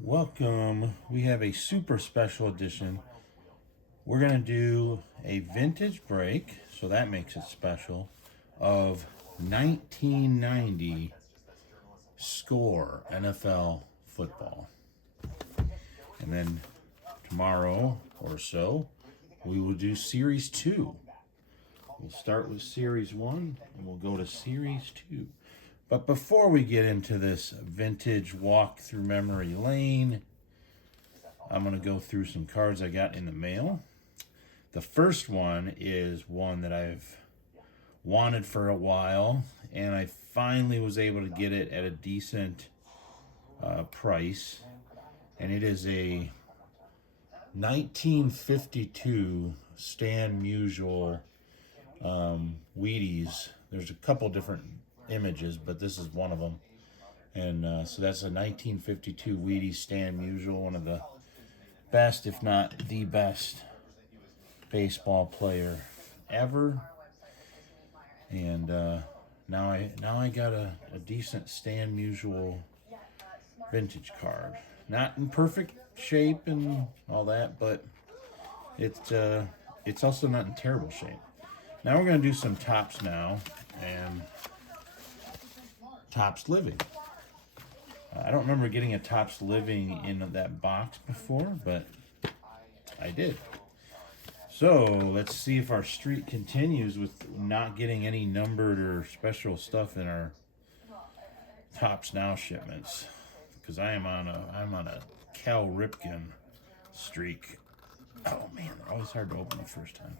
Welcome. We have a super special edition. We're going to do a vintage break, so that makes it special, of 1990 Score NFL football. And then tomorrow or so, we will do Series 2. We'll start with Series 1 and we'll go to Series 2. But before we get into this vintage walk through memory lane, I'm going to go through some cards I got in the mail. The first one is one that I've wanted for a while, and I finally was able to get it at a decent price. And it is a 1952 Stan Musial Wheaties. There's a couple different images, but this is one of them. And so that's a 1952 Wheaties Stan Musial, one of the best, if not the best, baseball player ever. And now I got a decent Stan Musial vintage card. Not in perfect shape and all that, but it's also not in terrible shape. Now we're going to do some Topps now, and Topps Living. I don't remember getting a Topps Living in that box before, but I did. So let's see if our streak continues with not getting any numbered or special stuff in our Topps Now shipments, because I'm on a Cal Ripken streak. Oh man, they're always hard to open the first time.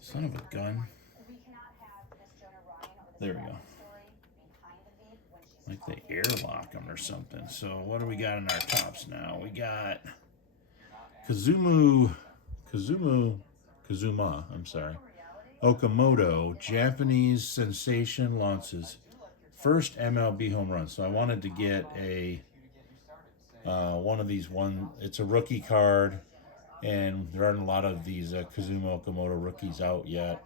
Son of a gun. There we go. Like they airlock them or something. So what do we got in our Topps now? We got Kazuma, Okamoto, Japanese sensation, launches first MLB home run. So I wanted to get a one of these. It's a rookie card, and there aren't a lot of these Kazuma Okamoto rookies out yet.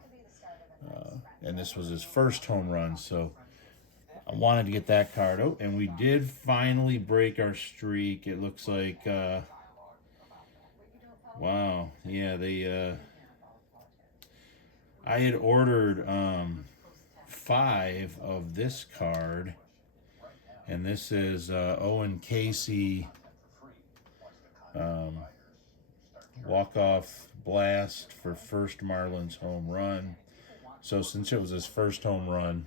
And this was his first home run, so I wanted to get that card. Oh, and we did finally break our streak. It looks like, wow, yeah, I had ordered 5 of this card, and this is Owen Casey walk-off blast for first Marlins home run. So since it was his first home run,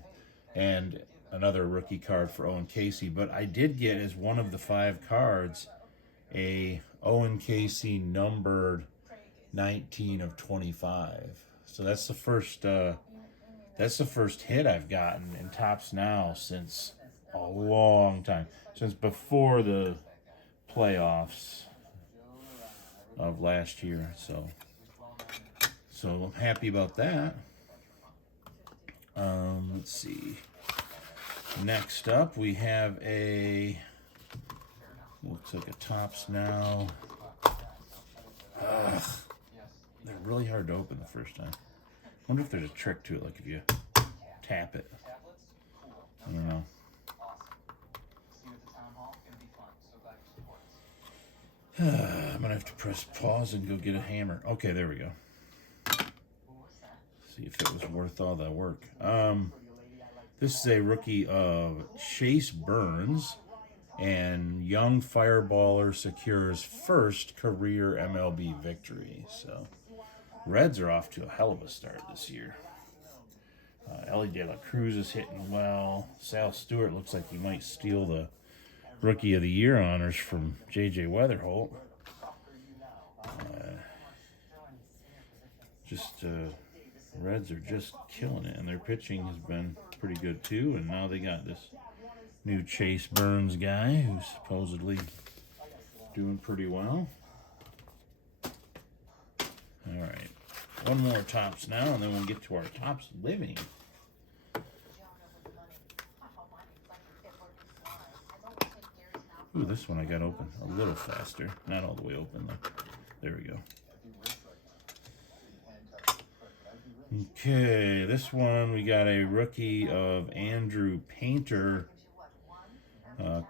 and another rookie card for Owen Casey, but I did get as one of the 5 cards a Owen Casey numbered 19 of 25. So that's the first hit I've gotten in Topps Now since a long time, since before the playoffs of last year. So I'm happy about that. Let's see. Next up, we have looks like a Topps Now. Ugh, they're really hard to open the first time. I wonder if there's a trick to it, like if you tap it. I don't know. I'm gonna have to press pause and go get a hammer. Okay, there we go. See if it was worth all that work. This is a rookie of Chase Burns, and young fireballer secures first career MLB victory. So Reds are off to a hell of a start this year. Ellie De La Cruz is hitting well. Sal Stewart looks like he might steal the Rookie of the Year honors from J.J. Weatherholt. Reds are just killing it, and their pitching has been pretty good too. And now they got this new Chase Burns guy who's supposedly doing pretty well. All right, one more Topps Now, and then we'll get to our Topps Living. Ooh, this one I got open a little faster. Not all the way open though. There we go. Okay, this one we got a rookie of Andrew Painter.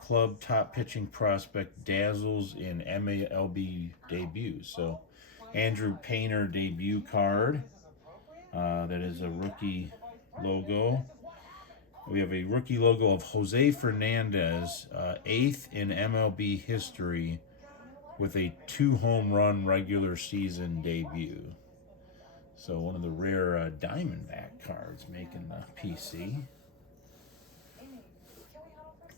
Club top pitching prospect dazzles in MLB debut. So, Andrew Painter debut card. That is a rookie logo. We have a rookie logo of Jose Fernandez, 8th in MLB history, with a 2-home run regular season debut. So one of the rare Diamondback cards making the PC.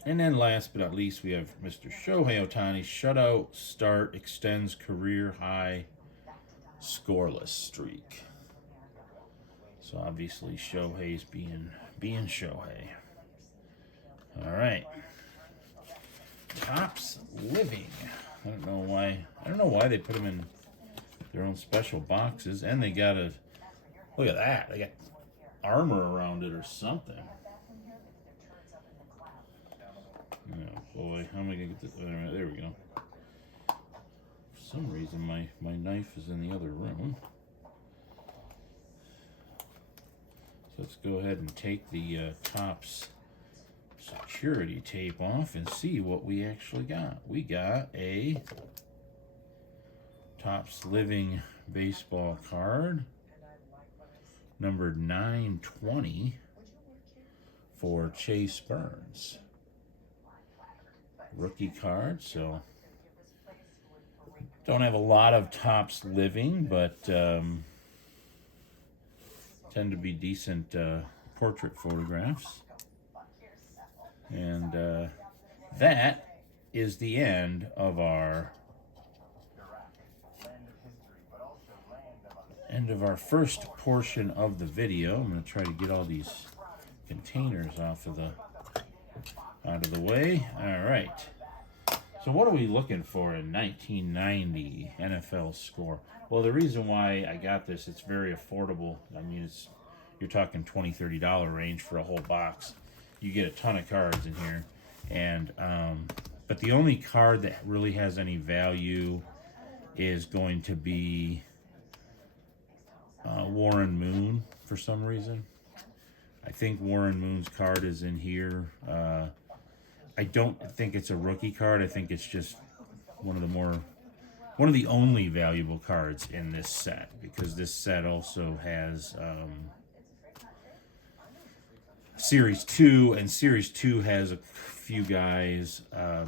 And then last but not least, we have Mr. Shohei Ohtani. Shutout start extends career high scoreless streak. So obviously Shohei's being Shohei. All right. Topps Living. I don't know why they put them in their own special boxes, and they got a look at that. They got armor around it or something. Oh boy, how am I gonna get this? There we go. For some reason, my knife is in the other room. So let's go ahead and take the Topps security tape off and see what we actually got. We got a Topps Living baseball card, numbered 920 for Chase Burns. Rookie card, so don't have a lot of Topps Living, but tend to be decent portrait photographs. And that is the end of our first portion of the video. I'm going to try to get all these containers out of the way. All right. So what are we looking for in 1990 NFL score? Well, the reason why I got this, it's very affordable. I mean, you're talking $20, $30 range for a whole box. You get a ton of cards in here, and but the only card that really has any value is going to be Warren Moon for some reason. I think Warren Moon's card is in here. I don't think it's a rookie card. I think it's just one of the only valuable cards in this set, because this set also has Series 2, and Series 2 has a few guys,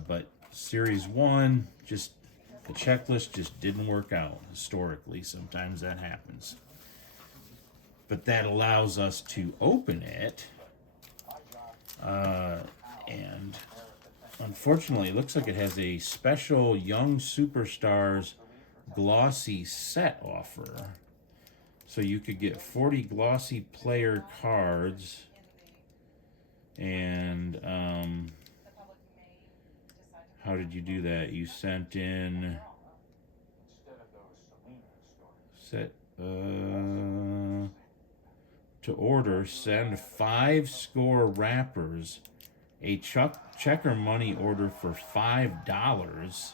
but Series 1, just the checklist just didn't work out historically. Sometimes that happens. But that allows us to open it, and unfortunately, it looks like it has a special Young Superstars glossy set offer. So you could get 40 glossy player cards, and how did you do that? You sent in to order, send 5 score wrappers, a checker money order for $5,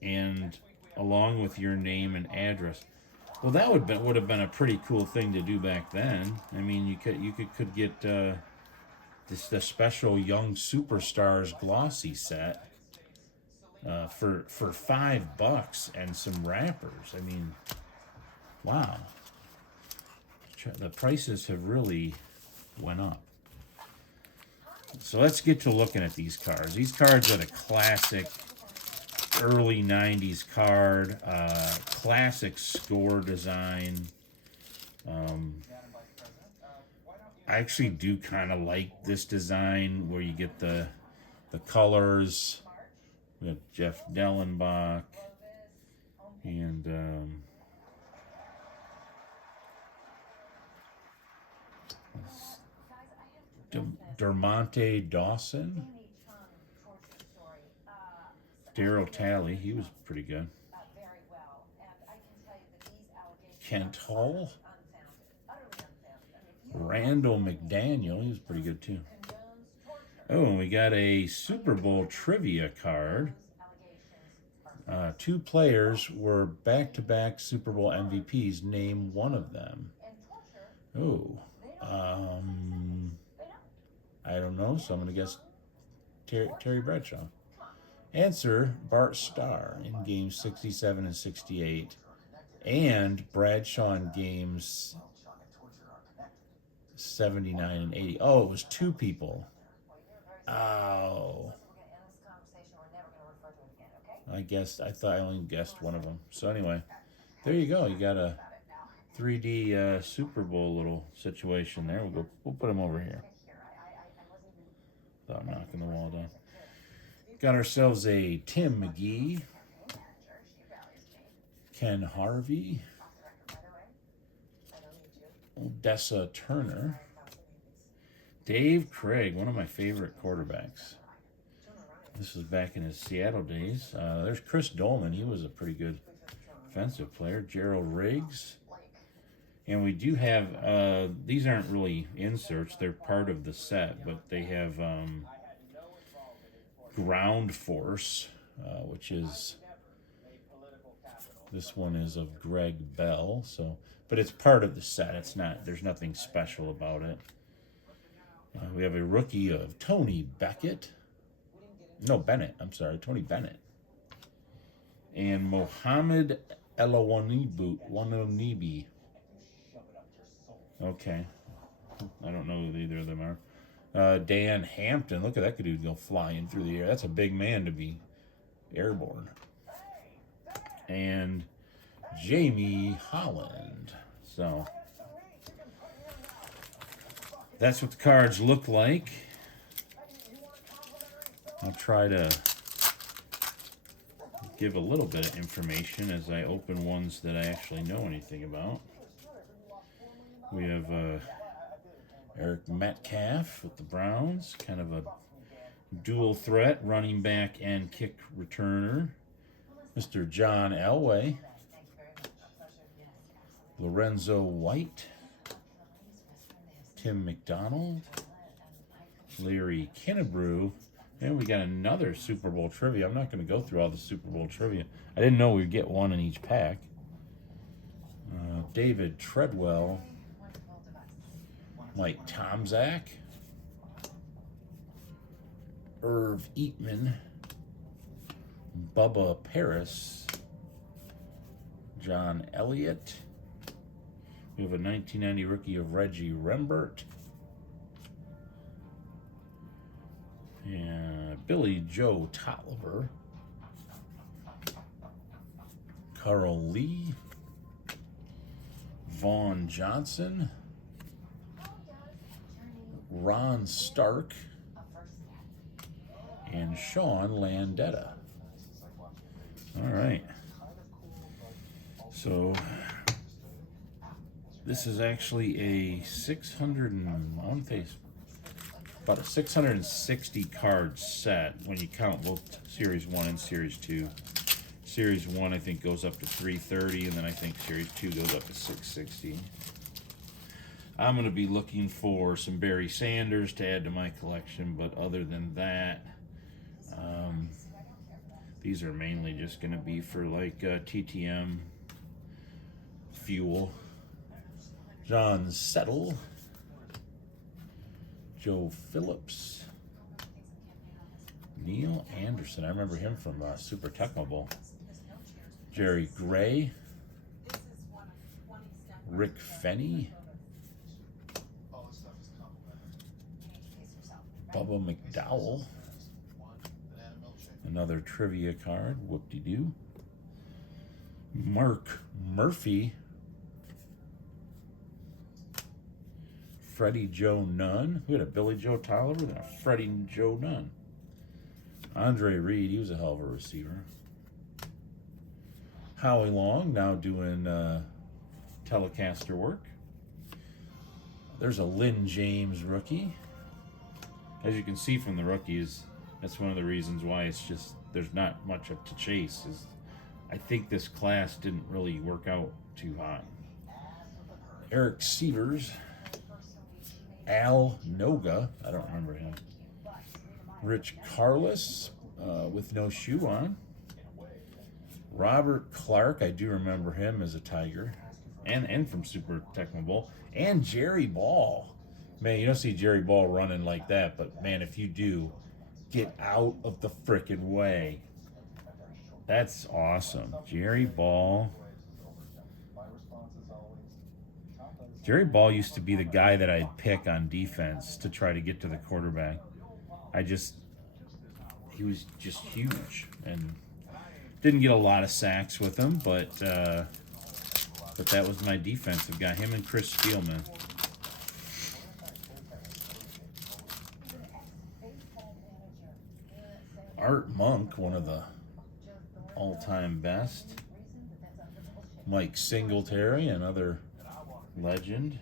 and along with your name and address. Well, that would have been a pretty cool thing to do back then. I mean, you could get the special Young Superstars glossy set for $5 and some wrappers. I mean, wow. The prices have really went up. So let's get to looking at these cards. These cards are the classic early 90s card, classic score design. I actually do kind of like this design where you get the colors. We have Jeff Dellenbach and Dermonte Dawson, Daryl Talley, he was pretty good. Kent Hull, Randall McDaniel, he was pretty good too. Oh, and we got a Super Bowl trivia card. 2 players were back-to-back Super Bowl MVPs. Name one of them. Oh, I don't know, so I'm going to guess Terry Bradshaw. Answer, Bart Starr in games 67 and 68. And Bradshaw in games 79 and 80. Oh, it was two people. Oh. I thought I only guessed one of them. So anyway, there you go. You got a 3D Super Bowl little situation there. We'll put him over here. Without knocking the wall down. Got ourselves a Tim McGee, Ken Harvey, Odessa Turner, Dave Craig, one of my favorite quarterbacks. This was back in his Seattle days. There's Chris Dolman. He was a pretty good offensive player. Gerald Riggs. And we do have, these aren't really inserts. They're part of the set, but they have Ground Force, which is, this one is of Greg Bell. So, but it's part of the set. It's not, there's nothing special about it. We have a rookie of Tony Beckett. No, Bennett. I'm sorry, Tony Bennett. And Mohamed Elawanibi. Okay. I don't know who either of them are. Dan Hampton. Look at that dude go flying through the air. That's a big man to be airborne. And Jamie Holland. So that's what the cards look like. I'll try to give a little bit of information as I open ones that I actually know anything about. We have Eric Metcalf with the Browns, kind of a dual threat, running back and kick returner. Mr. John Elway, Lorenzo White, Tim McDonald, Larry Kennebrew. And we got another Super Bowl trivia. I'm not going to go through all the Super Bowl trivia. I didn't know we'd get one in each pack. David Treadwell, Mike Tomczak, Irv Eatman, Bubba Paris, John Elliott. We have a 1990 rookie of Reggie Rembert. And Billy Joe Tolliver, Carl Lee, Vaughn Johnson, Ron Stark, and Sean Landetta. All right. So this is actually a 600 and I want to say about a 660 card set when you count both Series 1 and Series 2. Series 1 I think goes up to 330, and then I think Series 2 goes up to 660. I'm going to be looking for some Barry Sanders to add to my collection, but other than that, these are mainly just going to be for like TTM fuel. John Settle, Joe Phillips, Neil Anderson. I remember him from Super Tecmo Bowl. Jerry Gray, Rick Fenny, Bubba McDowell. Another trivia card. Whoop-de-doo. Mark Murphy. Freddie Joe Nunn. We had a Billy Joe Tolliver and a Freddie Joe Nunn. Andre Reed, he was a hell of a receiver. Howie Long, now doing Telecaster work. There's a Lynn James rookie. As you can see from the rookies, that's one of the reasons why it's just, there's not much up to chase. Is I think this class didn't really work out too hot. Eric Severs. Al Noga, I don't remember him. Rich Carlos with no shoe on. Robert Clark, I do remember him as a Tiger, and from Super Tecmo Bowl. And Jerry Ball. Man, you don't see Jerry Ball running like that, but man, if you do, Get out of the frickin' way. That's awesome. Jerry Ball. Jerry Ball used to be the guy that I'd pick on defense to try to get to the quarterback. He was just huge and didn't get a lot of sacks with him, but that was my defensive guy, him and Chris Spielman. Art Monk, one of the all-time best. Mike Singletary, another legend.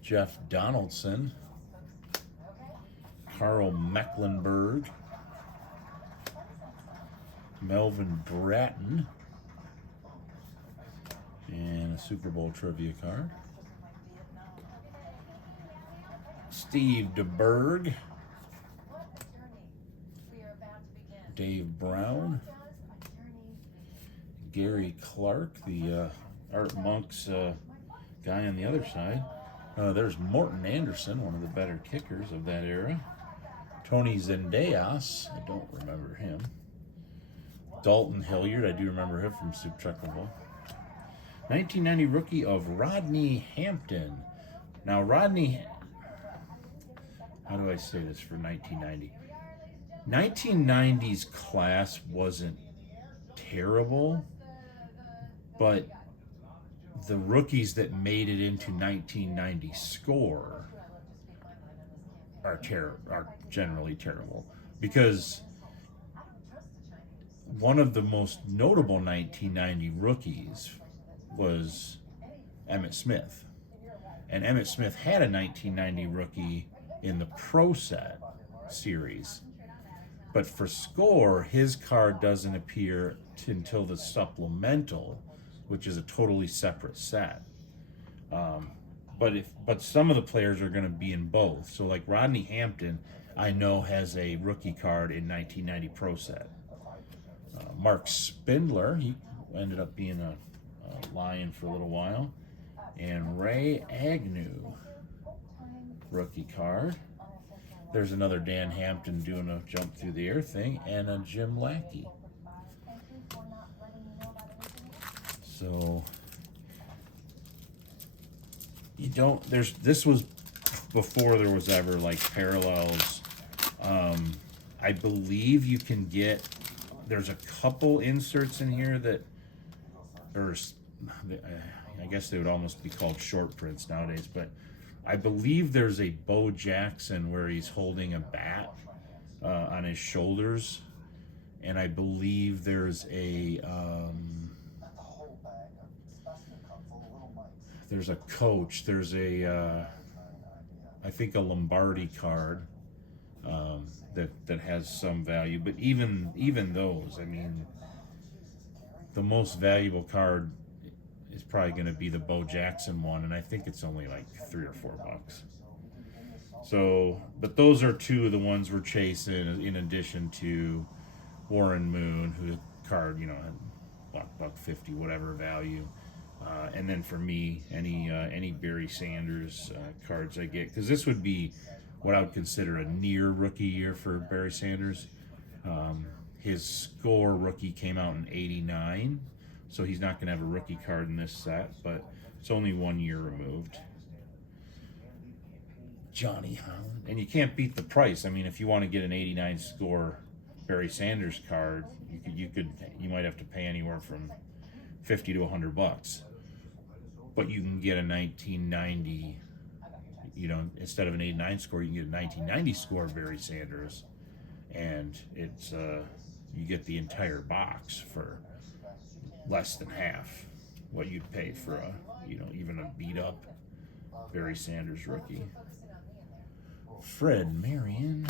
Jeff Donaldson. Carl Mecklenburg. Melvin Bratton. And a Super Bowl trivia card. Steve DeBerg. Dave Brown. Gary Clark, the Art Monk's guy on the other side. There's Morton Anderson, one of the better kickers of that era. Tony Zendejas, I don't remember him. Dalton Hilliard, I do remember him from Soup Chuck Bowl. 1990 rookie of Rodney Hampton. Now, Rodney, how do I say this for 1990? 1990's class wasn't terrible, but the rookies that made it into 1990 score are generally terrible, because one of the most notable 1990 rookies was Emmitt Smith. And Emmitt Smith had a 1990 rookie in the Pro Set series. But for score, his card doesn't appear until the supplemental, which is a totally separate set. But some of the players are going to be in both. So like Rodney Hampton, I know has a rookie card in 1990 Pro Set. Mark Spindler, he ended up being a Lion for a little while. And Ray Agnew, rookie card. There's another Dan Hampton doing a jump through the air thing, and a Jim Lackey. So this was before there was ever like parallels. I believe you can get, there's a couple inserts in here that I guess they would almost be called short prints nowadays, but I believe there's a Bo Jackson where he's holding a bat on his shoulders, and I believe there's a coach. There's I think a Lombardi card that has some value, but even those, I mean, the most valuable card is probably going to be the Bo Jackson one, and I think it's only like $3 or $4. So, but those are two of the ones we're chasing, in addition to Warren Moon, who card, had $1.50, whatever value. And then for me, any Barry Sanders cards I get, because this would be what I would consider a near rookie year for Barry Sanders. His score rookie came out in '89. So he's not going to have a rookie card in this set, but it's only 1 year removed. Johnny Holland. And you can't beat the price. I mean, if you want to get an 89 score Barry Sanders card, you might have to pay anywhere from $50 to $100. But you can get a 1990, instead of an 89 score, you can get a 1990 score Barry Sanders. And it's you get the entire box for less than half what you'd pay for even a beat up Barry Sanders rookie. Fred Marion,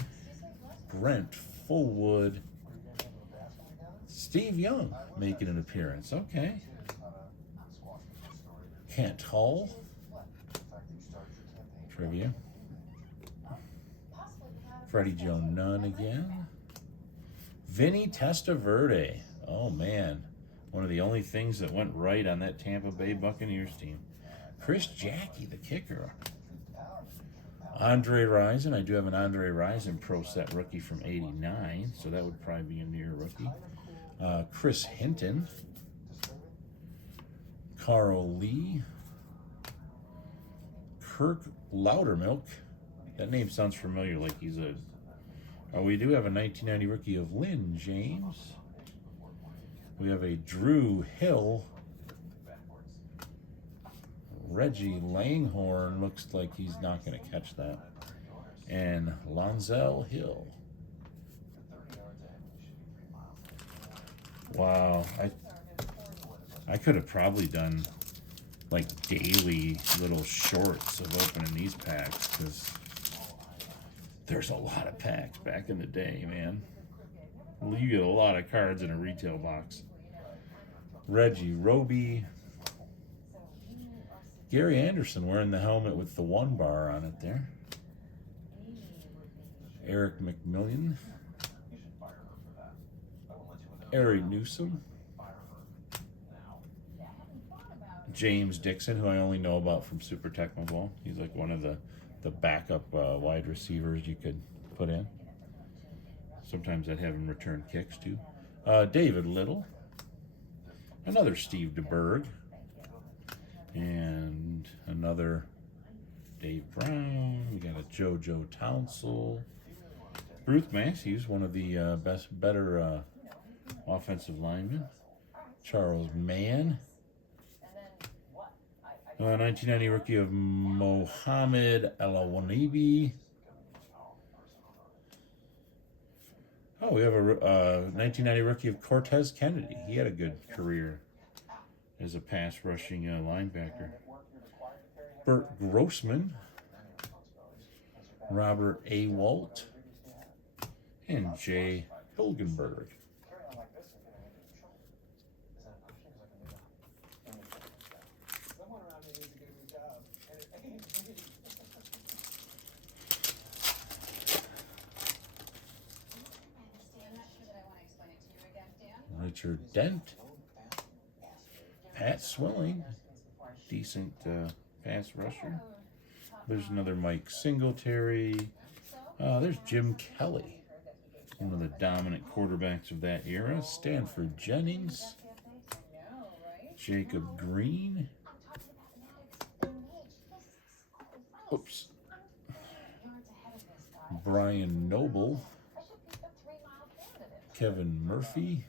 Brent Fullwood, Steve Young making an appearance. Okay. Kent Hull, trivia. Freddie Joe Nunn again. Vinny Testaverde. Oh man. One of the only things that went right on that Tampa Bay Buccaneers team. Chris Jackie, the kicker. Andre Rison. I do have an Andre Rison Pro Set rookie from '89, so that would probably be a near rookie. Chris Hinton. Carl Lee. Kirk Loudermilk. That name sounds familiar, like he's a... we do have a 1990 rookie of Lynn James. We have a Drew Hill. Reggie Langhorne looks like he's not going to catch that. And Lonzel Hill. Wow, I could have probably done like daily little shorts of opening these packs, because there's a lot of packs back in the day, man. You get a lot of cards in a retail box. Reggie Roby. Gary Anderson wearing the helmet with the 1 bar on it there. Eric McMillan. Ari Newsom. James Dixon, who I only know about from Super Tecmo Bowl. He's like one of the backup wide receivers you could put in. Sometimes I'd have him return kicks too. David Little. Another Steve DeBerg. And another Dave Brown. We got a JoJo Townsell. Ruth Matthews, one of the better offensive linemen. Charles Mann. 1990 rookie of Mohamed Elawanibi. Oh, we have a 1990 rookie of Cortez Kennedy. He had a good career as a pass rushing linebacker. Burt Grossman. Robert A. Walt. And Jay Hilgenberg. Richard Dent. Pat Swilling. Decent pass rusher. There's another Mike Singletary. There's Jim Kelly, one of the dominant quarterbacks of that era. Stanford Jennings. Jacob Green. Oops. Brian Noble. Kevin Murphy.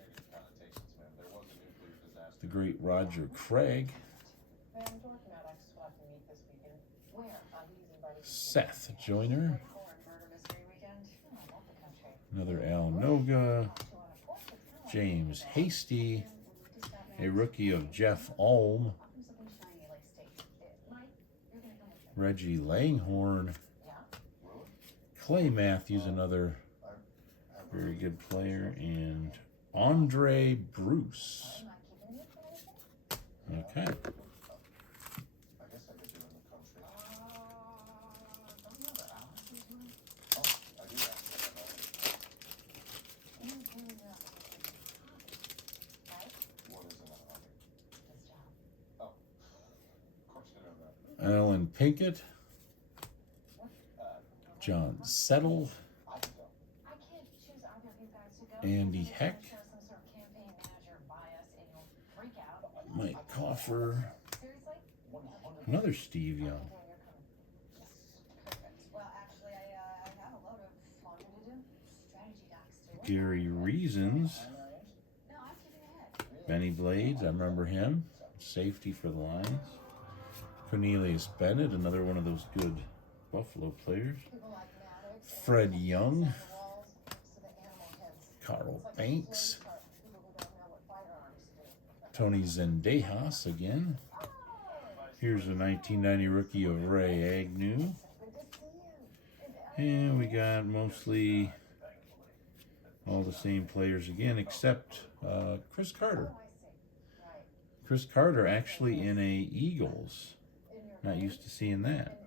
The great Roger Craig. Seth Joyner. Another Al Noga. James Hasty. A rookie of Jeff Ulm. Reggie Langhorne. Clay Matthews, another very good player. And Andre Bruce. Okay. Alan Pinkett. John Settle. Andy Heck. Mike Coffer. Another Steve Young. Gary Reasons. Benny Blades, I remember him. Safety for the Lions. Cornelius Bennett, another one of those good Buffalo players. Fred Young. Carl Banks. Tony Zendejas again. Here's a 1990 rookie of Ray Agnew. And we got mostly all the same players again, except Chris Carter. Chris Carter actually in a Eagles. Not used to seeing that.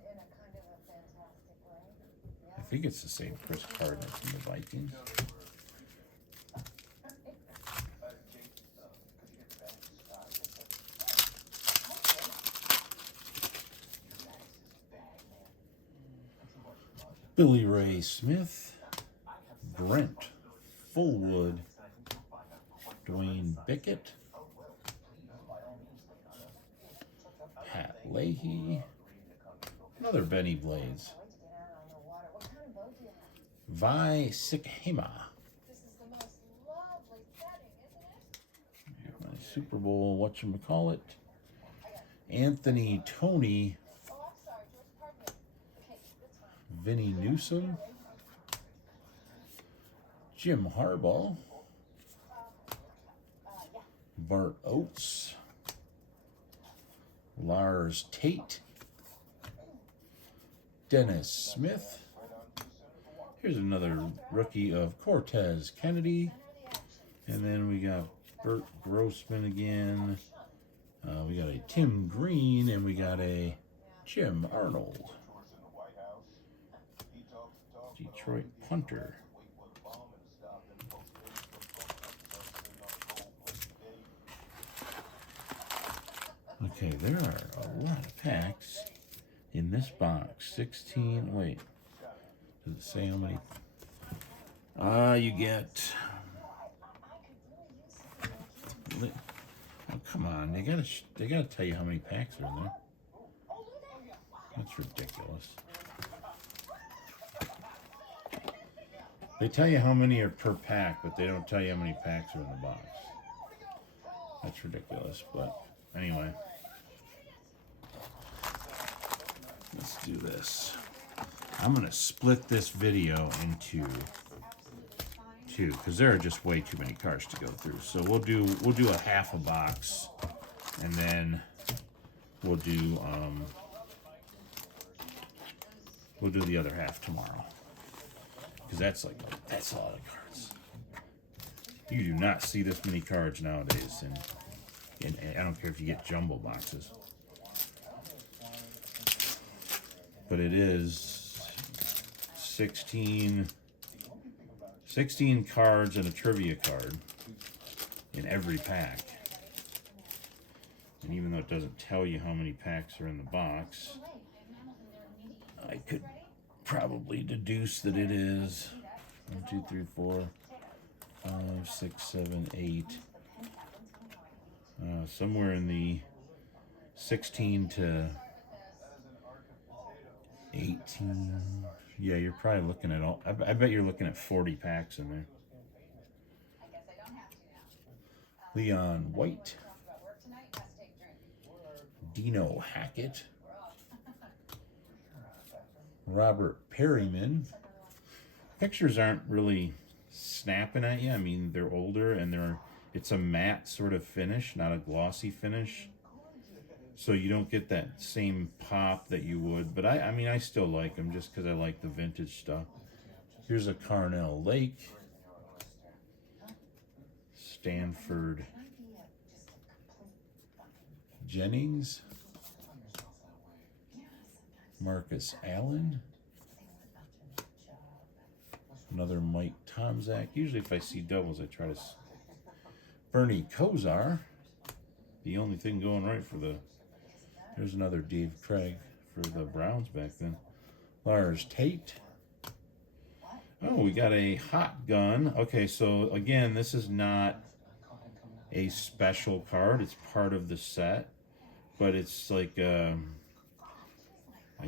I think it's the same Chris Carter from the Vikings. Billy Ray Smith, Brent Fullwood, Dwayne Bickett, Pat Leahy, another Benny Blades, Vi Sikhema, my Super Bowl whatchamacallit, Anthony Tony, Vinnie Newsom, Jim Harbaugh, Bart Oates, Lars Tate, Dennis Smith. Here's another rookie of Cortez Kennedy. And then we got Bert Grossman again. We got a Tim Green, and we got a Jim Arnold. Detroit punter. Okay, there are a lot of packs in this box. 16, wait. Does it say how many? You get... Oh, come on. They gotta tell you how many packs are in there. That's ridiculous. They tell you how many are per pack, but they don't tell you how many packs are in the box. That's ridiculous, but anyway. Let's do this. I'm going to split this video into two because there are just way too many cards to go through. So we'll do a half a box, and then we'll do the other half tomorrow. Because that's a lot of cards. You do not see this many cards nowadays, and I don't care if you get jumbo boxes. But it is 16 cards and a trivia card in every pack. And even though it doesn't tell you how many packs are in the box, I could probably deduce that it is 1, 2, 3, 4, 5, 6, 7, 8. Somewhere in the 16 to 18. Yeah, you're probably looking at all. I bet you're looking at 40 packs in there. Leon White, Dino Hackett, Robert Perryman. Pictures aren't really snapping at you. I mean, they're older and it's a matte sort of finish, not a glossy finish. So you don't get that same pop that you would. But I mean, I still like them just because I like the vintage stuff. Here's a Carnell Lake, Stanford Jennings, Marcus Allen, another Mike Tomczak. Usually if I see doubles, I try to... Bernie Kosar, the only thing going right for the... There's another Dave Craig for the Browns back then. Lars Tate. Oh, we got a hot gun. Okay, so again, this is not a special card. It's part of the set. But it's like... I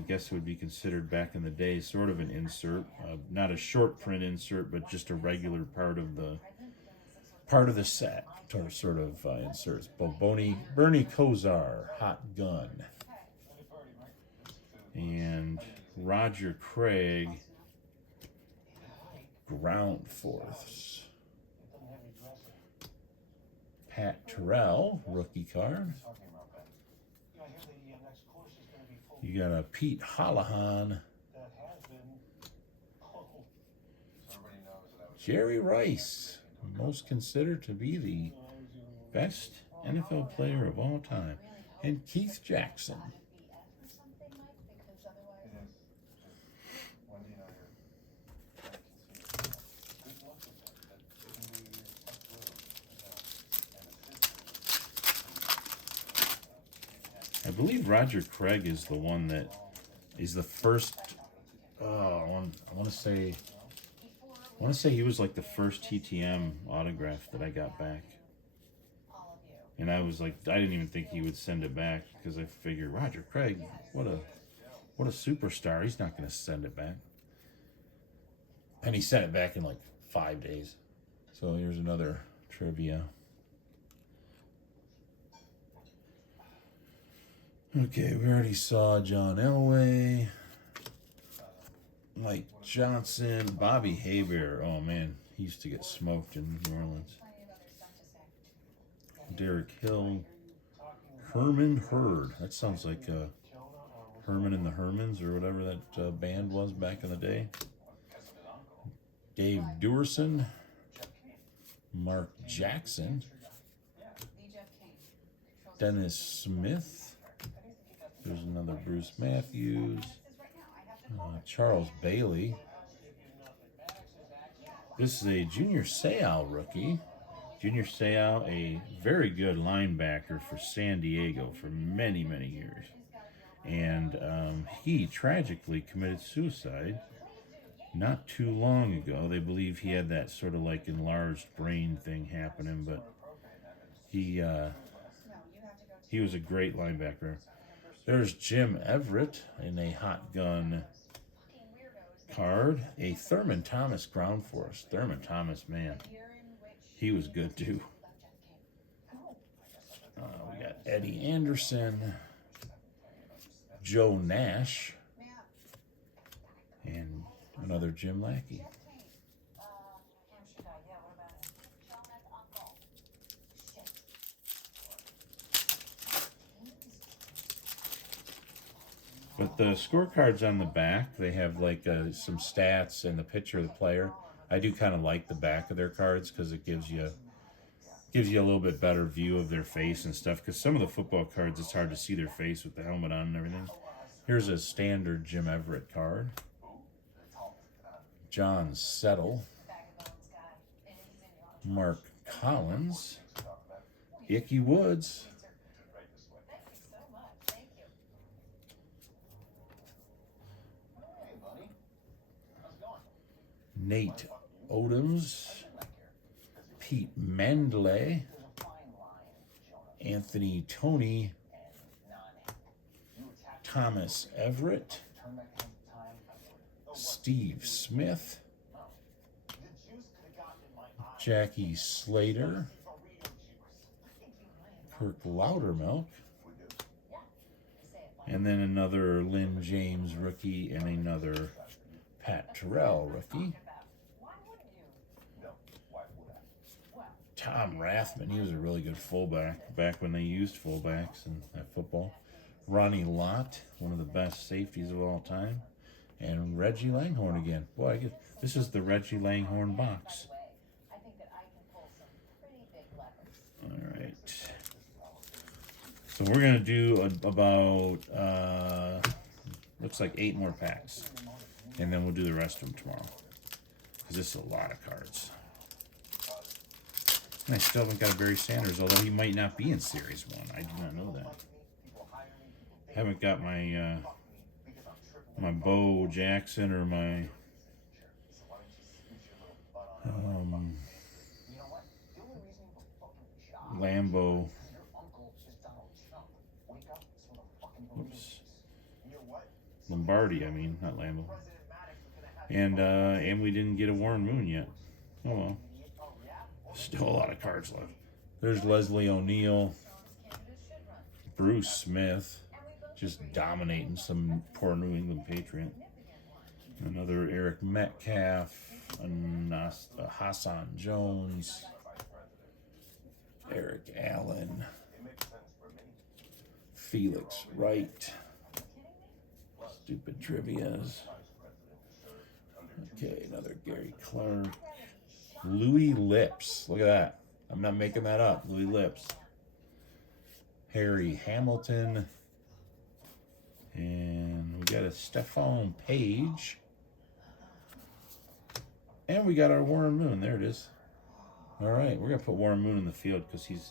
guess it would be considered back in the day sort of an insert, not a short print insert, but just a regular part of the set, sort of inserts. Bernie Kosar, hot gun, and Roger Craig, ground fourths. Pat Terrell, rookie card. You got a Pete Holohan, Jerry Rice, most considered to be the best NFL player of all time, and Keith Jackson. I believe Roger Craig is the one that is the first I want to say he was like the first TTM autograph that I got back. And I was like, I didn't even think he would send it back because I figured Roger Craig, what a superstar. He's not going to send it back. And he sent it back in like 5 days. So here's another trivia. Okay, we already saw John Elway, Mike Johnson, Bobby Hebert. Oh man, he used to get smoked in New Orleans. Derek Hill, Herman Hurd. That sounds like Herman and the Hermans or whatever that band was back in the day. Dave Duerson, Mark Jackson, Dennis Smith. There's another Bruce Matthews, Charles Bailey. This is a Junior Seau rookie. Junior Seau, a very good linebacker for San Diego for many, many years. And he tragically committed suicide not too long ago. They believe he had that sort of like enlarged brain thing happening, but he was a great linebacker. There's Jim Everett in a Hot Gun card. A Thurman Thomas ground force. Thurman Thomas, man, he was good too. We got Eddie Anderson, Joe Nash, and another Jim Lackey. But the scorecards on the back, they have like some stats and the picture of the player. I do kind of like the back of their cards because it gives you a little bit better view of their face and stuff. Because some of the football cards, it's hard to see their face with the helmet on and everything. Here's a standard Jim Everett card. John Settle, Mark Collins, Ickey Woods, Nate Odoms, Pete Mandley, Anthony Toney, Thomas Everett, Steve Smith, Jackie Slater, Kirk Loudermilk, and then another Lynn James rookie and another Pat Terrell rookie. Tom Rathman, he was a really good fullback back when they used fullbacks in football. Ronnie Lott, one of the best safeties of all time. And Reggie Langhorne again. Boy, I guess this is the Reggie Langhorne box. All right. So we're going to do about, looks like 8 more packs. And then we'll do the rest of them tomorrow. Because this is a lot of cards. And I still haven't got a Barry Sanders, although he might not be in Series 1. I do not know that. Haven't got my my Bo Jackson or my Lambo. Oops. Lombardi, I mean, not Lambo. And we didn't get a Warren Moon yet. Oh well. Still a lot of cards left. There's Leslie O'Neal, Bruce Smith, just dominating some poor New England Patriot. Another Eric Metcalf, Hassan Jones, Eric Allen, Felix Wright. Stupid trivias. Okay, another Gary Clark. Louis Lips. Look at that. I'm not making that up. Louis Lips. Harry Hamilton. And we got a Stephon Page. And we got our Warren Moon. There it is. All right. We're going to put Warren Moon in the field because he's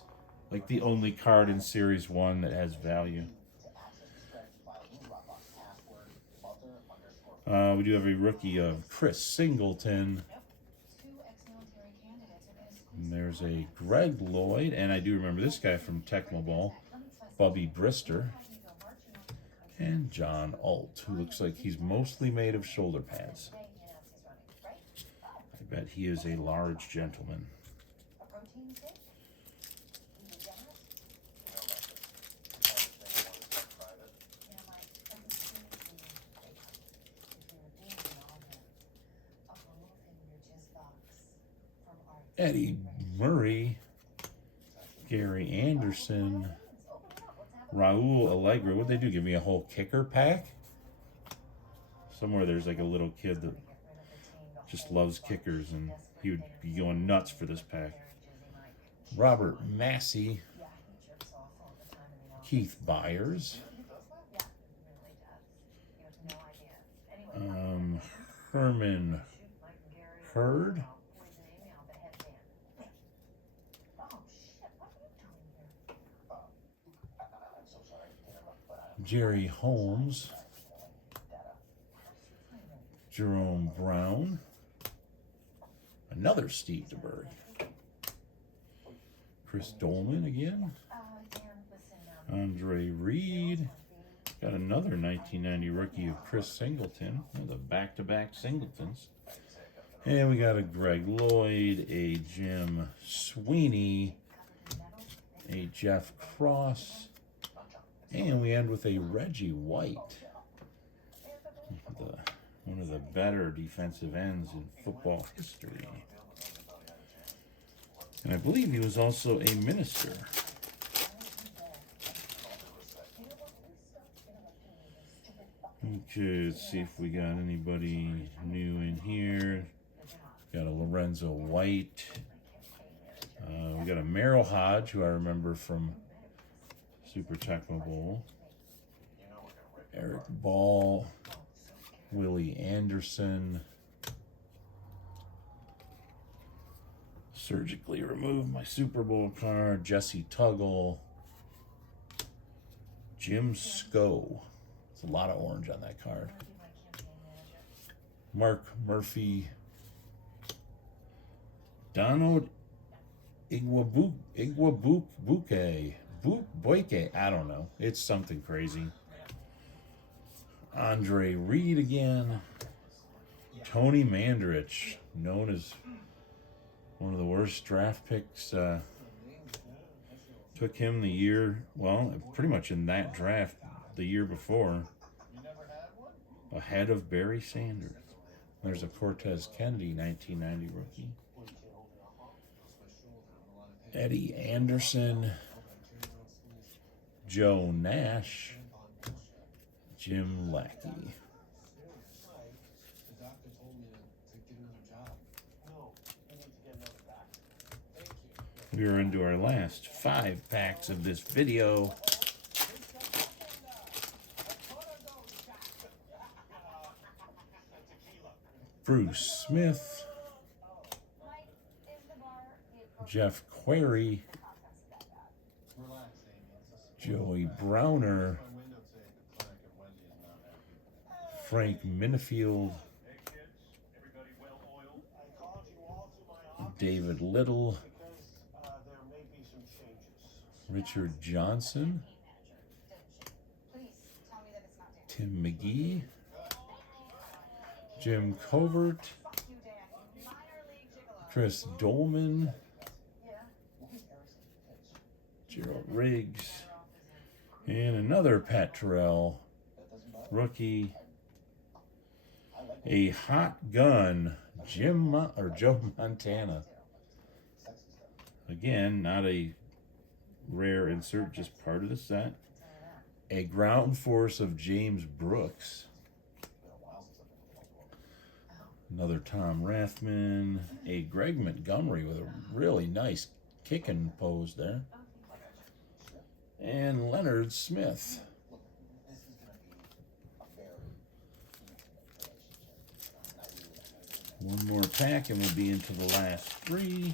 like the only card in Series 1 that has value. We do have a rookie of Chris Singleton. And there's a Greg Lloyd, and I do remember this guy from Tecmo Bowl, Bubby Brister. And John Alt, who looks like he's mostly made of shoulder pads. I bet he is a large gentleman. Eddie Murray, Gary Anderson, Raul Allegro. What'd they do? Give me a whole kicker pack? Somewhere there's like a little kid that just loves kickers, and he would be going nuts for this pack. Robert Massey, Keith Byers, Herman Hurd, Jerry Holmes, Jerome Brown, another Steve DeBerg, Chris Dolman again, Andre Reed, got another 1990 rookie of Chris Singleton, the back-to-back Singletons, and we got a Greg Lloyd, a Jim Sweeney, a Jeff Cross, and we end with a Reggie White, one of the better defensive ends in football history. And I believe he was also a minister. Okay, let's see if we got anybody new in here. Got a Lorenzo White. We got a Merrill Hodge, who I remember from Super Tecmo Bowl. Eric Ball, Willie Anderson. Surgically removed my Super Bowl card. Jesse Tuggle. Jim Sco. There's a lot of orange on that card. Mark Murphy. Donald Igwabuke. Boyke, I don't know. It's something crazy. Andre Reed again. Tony Mandarich, known as one of the worst draft picks. Took him the year, well, pretty much in that draft the year before, ahead of Barry Sanders. There's a Cortez Kennedy 1990 rookie. Eddie Anderson. Joe Nash, Jim Lackey. We are into our last 5 packs of this video. Bruce Smith, Jeff Query, Joey Browner, Frank Minifield, David Little, Richard Johnson, Tim McGee, Jim Covert, Chris Dolman, Gerald Riggs, and another Pat Terrell rookie, a hot gun, Joe Montana. Again, not a rare insert, just part of the set. A ground force of James Brooks. Another Tom Rathman. A Greg Montgomery with a really nice kicking pose there. And Leonard Smith. One more pack and we'll be into the last 3.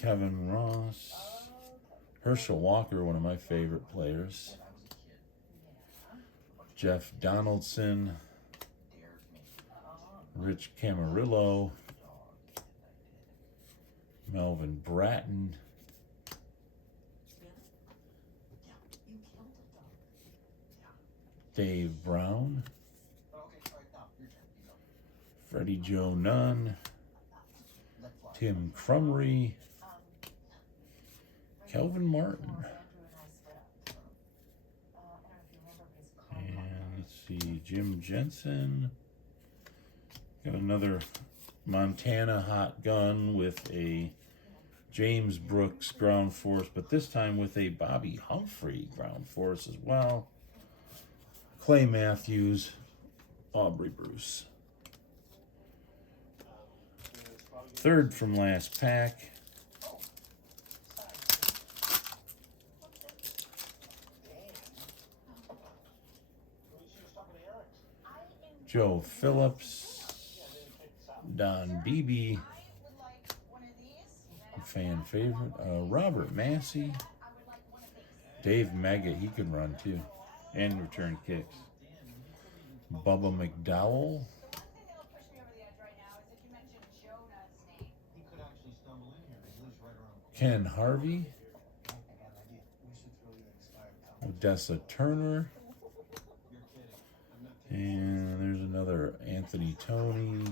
Kevin Ross, Herschel Walker, one of my favorite players. Jeff Donaldson. Rich Camarillo. Melvin Bratton. Dave Brown. Freddie Joe Nunn. Tim Crumry. Kelvin Martin. And let's see, Jim Jensen. Got another Montana hot gun with a James Brooks ground force, but this time with a Bobby Humphrey ground force as well. Clay Matthews, Aubrey Bruce. Third from last pack. Joe Phillips, Don Beebe, fan favorite, Robert Massey, Dave Meggett, he can run too, and return kicks. Bubba McDowell, Ken Harvey, Odessa Turner, and there's another Anthony Toney,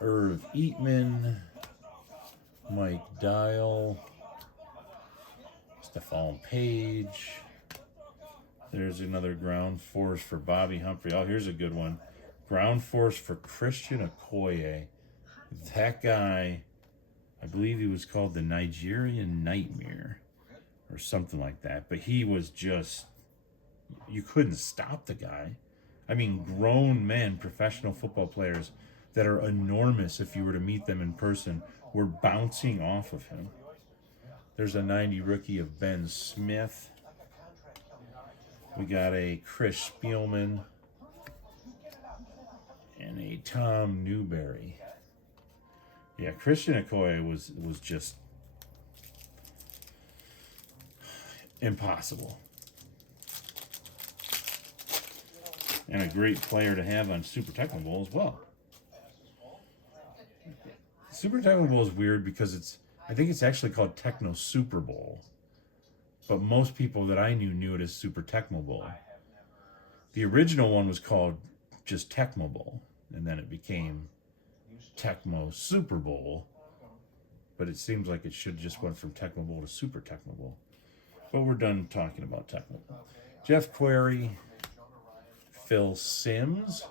Irv Eatman, Mike Dial, Stephon Page. There's another ground force for Bobby Humphrey. Oh, here's a good one. Ground force for Christian Okoye. That guy, I believe he was called the Nigerian Nightmare or something like that. But he was just, you couldn't stop the guy. I mean, grown men, professional football players that are enormous if you were to meet them in person, were bouncing off of him. There's a 90 rookie of Ben Smith. We got a Chris Spielman and a Tom Newberry. Yeah, Christian Okoye was just impossible. And a great player to have on Super Tecmo Bowl as well. Super Tecmo Bowl is weird because I think it's actually called Techno Super Bowl. But most people that I knew it as Super Tecmo Bowl. The original one was called just Tecmo Bowl, and then it became Tecmo Super Bowl. But it seems like it should just went from Tecmo Bowl to Super Tecmo Bowl. But we're done talking about Tecmo Bowl. Jeff Query, Phil Simms,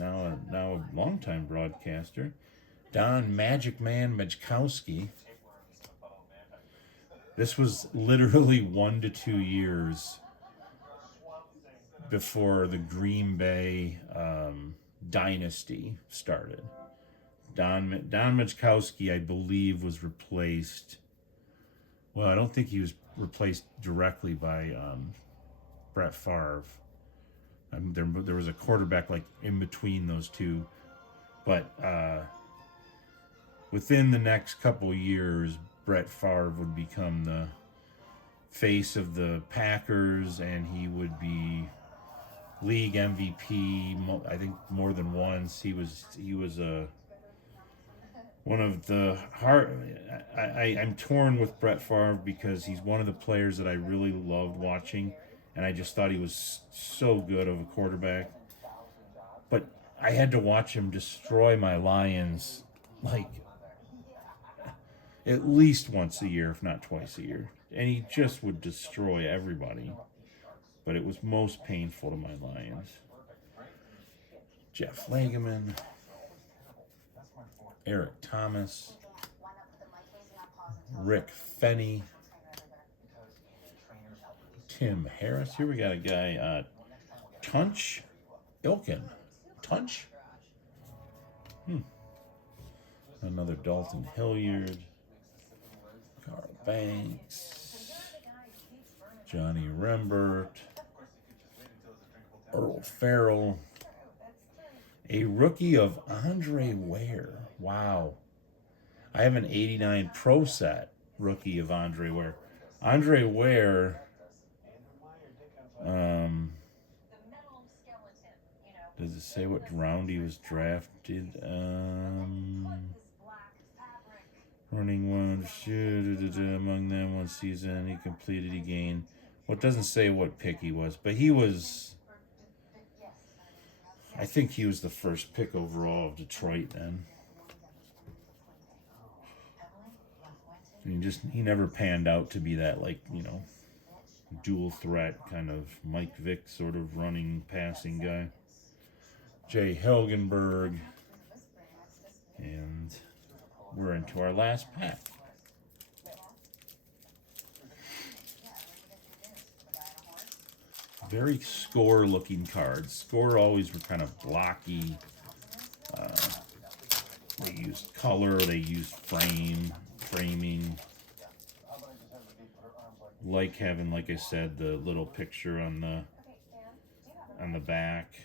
now a longtime broadcaster. Don Magic Man Majkowski. This was literally 1 to 2 years before the Green Bay dynasty started. Don Majkowski, I believe, was replaced. Well, I don't think he was replaced directly by Brett Favre. There was a quarterback like in between those two, but within the next couple years, Brett Favre would become the face of the Packers, and he would be league MVP. I think more than once. He was one of the hard. I'm torn with Brett Favre because he's one of the players that I really loved watching, and I just thought he was so good of a quarterback. But I had to watch him destroy my Lions like at least once a year, if not twice a year. And he just would destroy everybody. But it was most painful to my Lions. Jeff Lageman, Eric Thomas, Rick Fenney, Tim Harris. Here we got a guy, Tunch Ilkin. Tunch? Another Dalton Hilliard. Carl Banks. Johnny Rembert. Earl Farrell. A rookie of Andre Ware. Wow. I have an 89 Pro set rookie of Andre Ware. Andre Ware, does it say what round he was drafted? Running one, among them one season. He completed, he gained. Well, it doesn't say what pick he was, but he was, I think he was the first pick overall of Detroit then. And he never panned out to be that, like, dual threat kind of Mike Vick sort of running, passing guy. Jay Helgenberg. And we're into our last pack. Very Score-looking cards. Score always were kind of blocky. They used color. They used framing. Like having, like I said, the little picture on the back.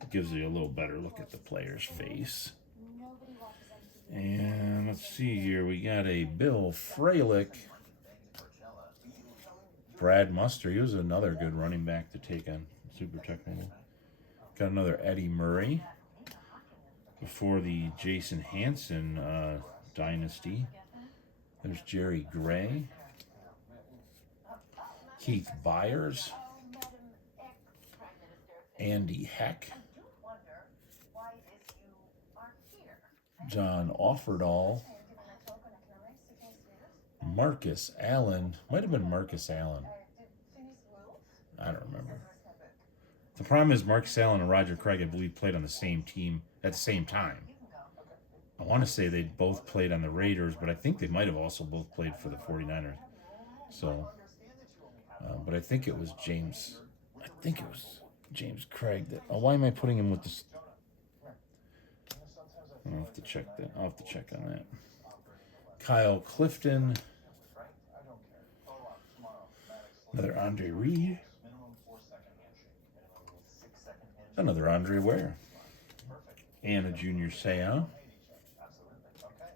It gives you a little better look at the player's face. And let's see here. We got a Bill Fralick. Brad Muster. He was another good running back to take on Super Technical. Got another Eddie Murray. Before the Jason Hansen dynasty. There's Jerry Gray. Keith Byers. Andy Heck. John Offerdahl. Marcus Allen. Might have been Marcus Allen. I don't remember. The problem is Marcus Allen and Roger Craig, I believe, played on the same team at the same time. I want to say they both played on the Raiders, but I think they might have also both played for the 49ers. So, but I think it was James. I think it was James Craig. Why am I putting him with this? I'll have to check that. I'll have to check on that. Kyle Clifton. Another Andre Reed. Another Andre Ware. And a Junior Seau.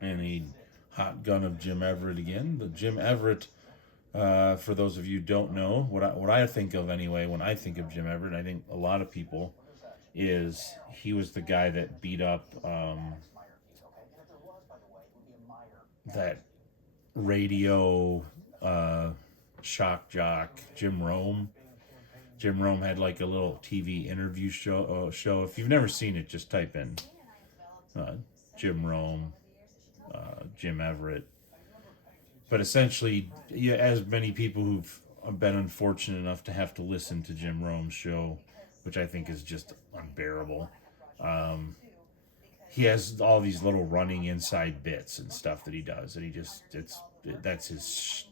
And a hot gun of Jim Everett again. The Jim Everett, for those of you who don't know, what I think of anyway, when I think of Jim Everett, I think a lot of people, is he was the guy that beat up that radio shock jock Jim Rome. Jim Rome had like a little TV interview show. If you've never seen it, just type in Jim Rome, Jim Everett. But essentially, as many people who've been unfortunate enough to have to listen to Jim Rome's show, which I think is just unbearable, he has all these little running inside bits and stuff that he does, and that's his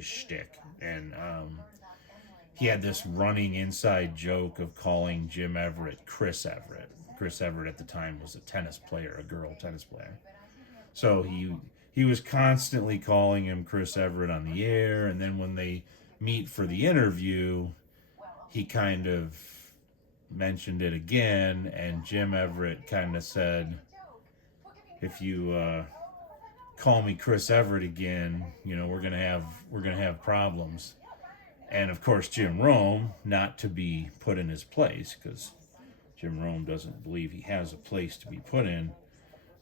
shtick. And he had this running inside joke of calling Jim Everett Chris Everett. Chris Everett at the time was a tennis player, a girl tennis player. So he was constantly calling him Chris Everett on the air, and then when they meet for the interview, he kind of mentioned it again, and Jim Everett kind of said, if you call me Chris Everett again, we're gonna have problems. And of course, Jim Rome, not to be put in his place, because Jim Rome doesn't believe he has a place to be put in,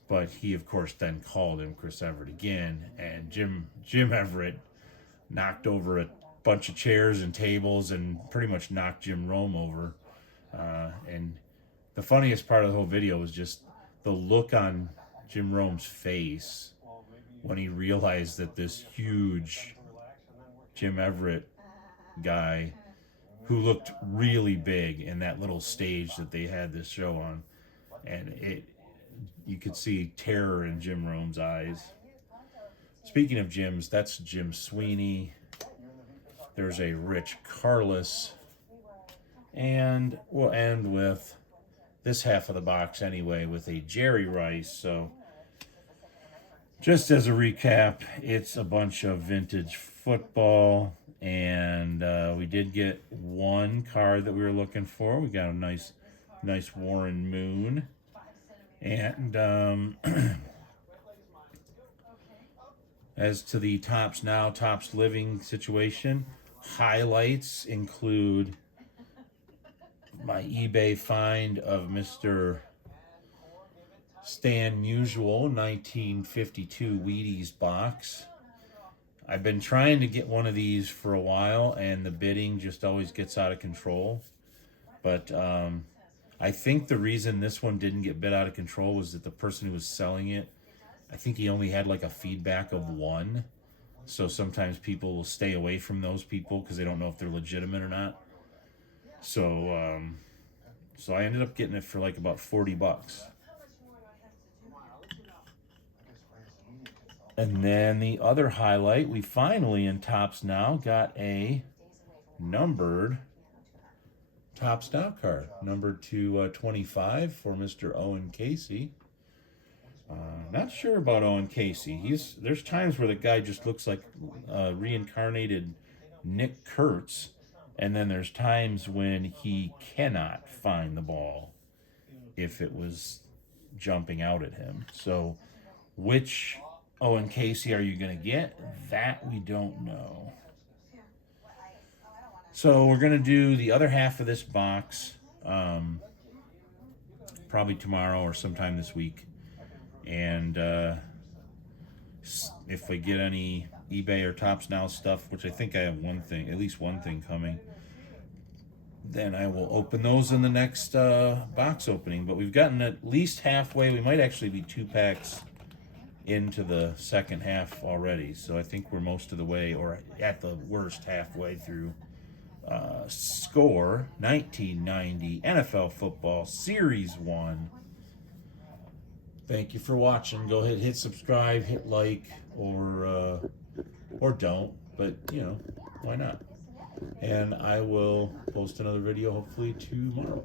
but he of course then called him Chris Everett again, and Jim Everett knocked over a bunch of chairs and tables and pretty much knocked Jim Rome over. And the funniest part of the whole video was just the look on Jim Rome's face when he realized that this huge Jim Everett guy, who looked really big in that little stage that they had this show on, and you could see terror in Jim Rome's eyes. Speaking of Jims, that's Jim Sweeney. There's a Rich Karlis. And we'll end with this half of the box anyway with a Jerry Rice. So just as a recap, it's a bunch of vintage football, and we did get one card that we were looking for. We got a nice Warren Moon, and As to the Tops Now, Tops Living situation, highlights include my eBay find of Mr. Stan Musial 1952 Wheaties box. I've been trying to get one of these for a while, and the bidding just always gets out of control. But I think the reason this one didn't get bid out of control was that the person who was selling it, I think he only had like a feedback of 1. So sometimes people will stay away from those people because they don't know if they're legitimate or not. So so I ended up getting it for like about $40. And then the other highlight, we finally in Tops Now got a numbered Tops Now card, numbered to 25 for Mr. Owen Casey. Not sure about Owen Casey. There's times where the guy just looks like reincarnated Nick Kurtz, and then there's times when he cannot find the ball if it was jumping out at him. So which Owen Casey are you going to get? That we don't know. So we're going to do the other half of this box probably tomorrow or sometime this week. And if we get any eBay or Tops Now stuff, which I think I have at least one thing coming, then I will open those in the next box opening. But we've gotten at least halfway. We might actually be 2 packs into the second half already. So I think we're most of the way, or at the worst, halfway through Score 1990 NFL Football Series 1. Thank you for watching. Go ahead, hit subscribe, hit like, or don't. But, you know, why not? And I will post another video hopefully tomorrow.